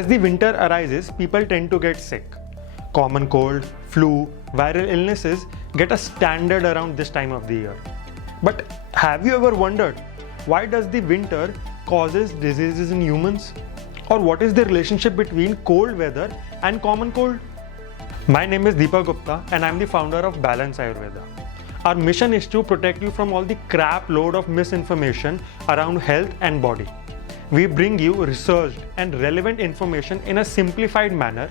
As the winter arises, people tend to get sick. Common cold, flu, viral illnesses get a standard around this time of the year. But have you ever wondered why does the winter causes diseases in humans? Or what is the relationship between cold weather and common cold? My name is Deepak Gupta and I am the founder of Balance Ayurveda. Our mission is to protect you from all the crap load of misinformation around health and body. We bring you researched and relevant information in a simplified manner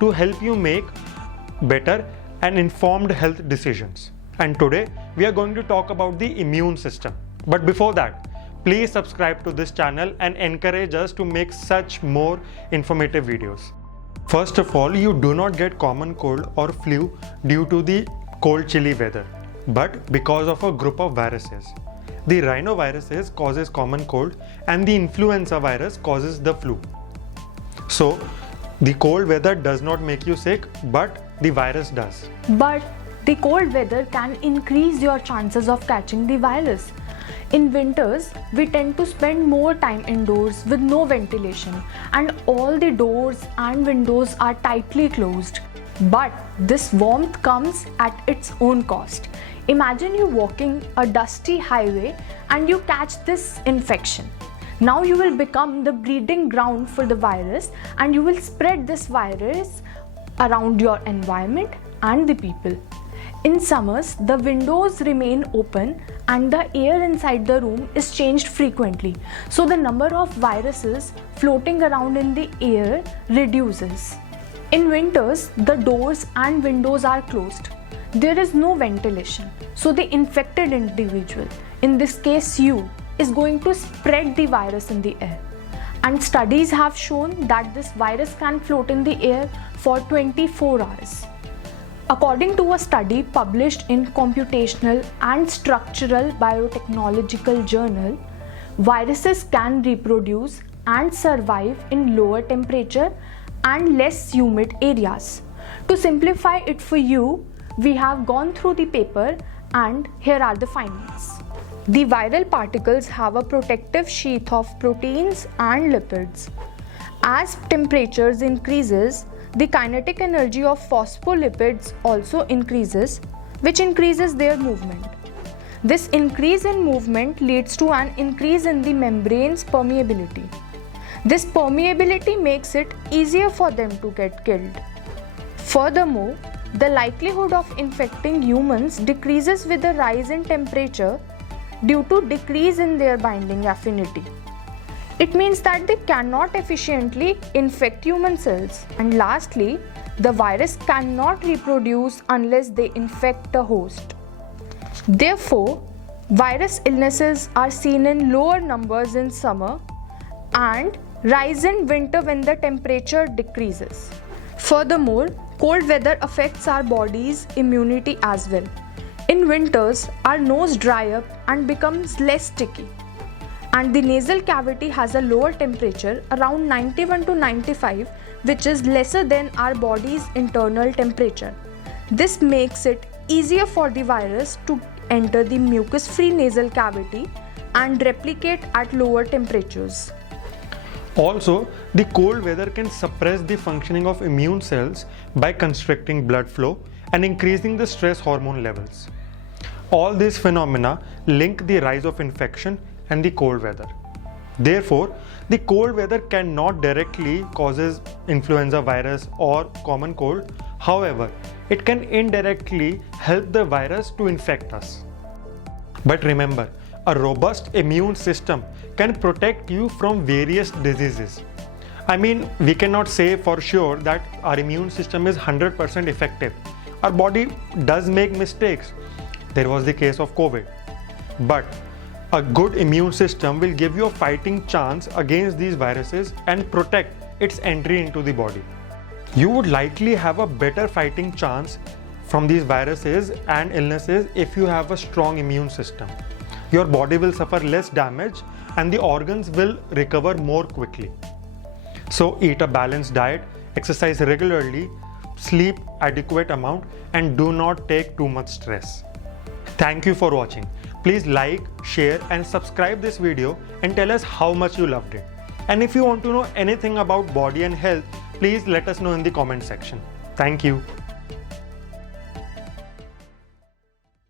to help you make better and informed health decisions. And today we are going to talk about the immune system. But before that, please subscribe to this channel and encourage us to make such more informative videos. First of all, you do not get common cold or flu due to the cold chilly weather, but because of a group of viruses. The rhinoviruses causes common cold and the influenza virus causes the flu. So, the cold weather does not make you sick, but the virus does. But the cold weather can increase your chances of catching the virus. In winters, we tend to spend more time indoors with no ventilation and all the doors and windows are tightly closed. But this warmth comes at its own cost. Imagine you walking a dusty highway and you catch this infection. Now you will become the breeding ground for the virus and you will spread this virus around your environment and the people. In summers, the windows remain open and the air inside the room is changed frequently. So the number of viruses floating around in the air reduces. In winters, the doors and windows are closed. There is no ventilation. So the infected individual, in this case you, is going to spread the virus in the air. And studies have shown that this virus can float in the air for 24 hours. According to a study published in Computational and Structural Biotechnological Journal, viruses can reproduce and survive in lower temperature and less humid areas. To simplify it for you, we have gone through the paper and here are the findings. The viral particles have a protective sheath of proteins and lipids. As temperatures increases, the kinetic energy of phospholipids also increases, which increases their movement. This increase in movement leads to an increase in the membrane's permeability. This permeability makes it easier for them to get killed. Furthermore, the likelihood of infecting humans decreases with the rise in temperature due to decrease in their binding affinity. It means that they cannot efficiently infect human cells. And lastly, the virus cannot reproduce unless they infect the host. Therefore, virus illnesses are seen in lower numbers in summer and rise in winter when the temperature decreases. Furthermore, cold weather affects our body's immunity as well. In winters, our nose dries up and becomes less sticky. And the nasal cavity has a lower temperature around 91 to 95, which is lesser than our body's internal temperature. This makes it easier for the virus to enter the mucus-free nasal cavity and replicate at lower temperatures. Also, the cold weather can suppress the functioning of immune cells by constricting blood flow and increasing the stress hormone levels. All these phenomena link the rise of infection and the cold weather. Therefore, the cold weather cannot directly cause influenza virus or common cold. However, it can indirectly help the virus to infect us. But remember, a robust immune system can protect you from various diseases. I mean, we cannot say for sure that our immune system is 100% effective. Our body does make mistakes. There was the case of COVID. But a good immune system will give you a fighting chance against these viruses and protect its entry into the body. You would likely have a better fighting chance from these viruses and illnesses if you have a strong immune system. Your body will suffer less damage and the organs will recover more quickly. So eat a balanced diet, exercise regularly, sleep adequate amount and do not take too much stress. Thank you for watching. Please like, share and subscribe this video and tell us how much you loved it. And if you want to know anything about body and health, please let us know in the comment section. Thank you.